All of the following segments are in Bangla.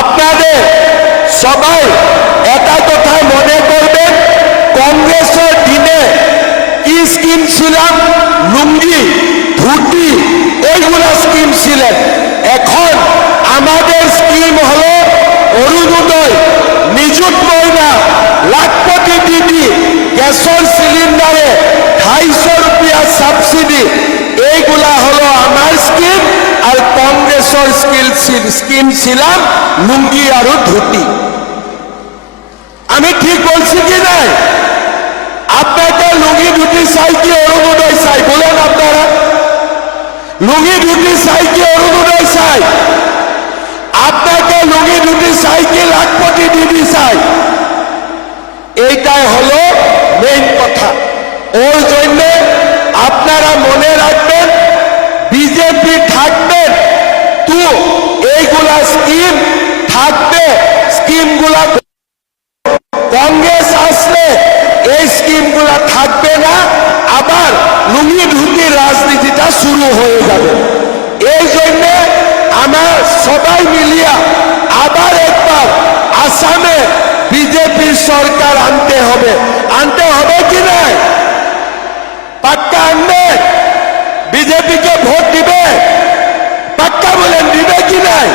আপনাদের সবাই এটা কথা মনে করবেন, কংগ্রেসের দিনে কি স্কিম ছিলাম, লুঙ্গি, ধুতি, এইগুলা স্কিম ছিলেন। এখন আমাদের স্কিম হলো অরুণোদয় নিযুত মহিলা লাখপতি দিদি গ্যাসের সিলিন্ডারে ঢাইশো রুপিয়া সাবসিডি এইগুলা হলো আমার স্কিম আর কংগ্রেসের স্কিল স্কিম ছিলাম, লুঙ্গি আর ধুতি। আমি ঠিক বলছি কি নাই? আপনাকে লুঙ্গি, ধুতি চাই কি অরুণোদয় চাই বলেন আপনারা। লুঙ্গি, ধুতি চাই কি অরুণোদয় চাই আপনাকে লুঙ্গি, ধুতি চাই কি লাখপতি দিদি চাই এইটাই হলো মেইন কথা। ওর জন্য আপনারা মনে রাখবেন এইগুলা স্কিম থাকবে, স্কিমগুলা কংগ্রেস আসলে এই স্কিমগুলা থাকবে না, আবার লুঙ্গি ধুতির রাজনীতিটা শুরু হয়ে যাবে। এই জন্য আমার সবাই মিলিয়া আবার একবার আসামে বিজেপির সরকার আনতে হবে। আনতে হবে কি না? পাক্কা আনবে। বিজেপিকে ভোট দিবে। পাক্কা বলেন দিবে কি নাই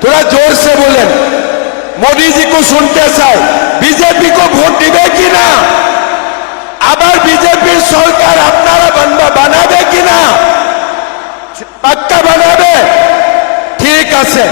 थोड़ा जोर से बोलें मोदी जी को सुनते চাই বিজেপি को ভোট দিবে কি না আবার বিজেপির সরকার আপনারা বানবা- বানাবে কি না পাক্কা বানাবে ঠিক আছে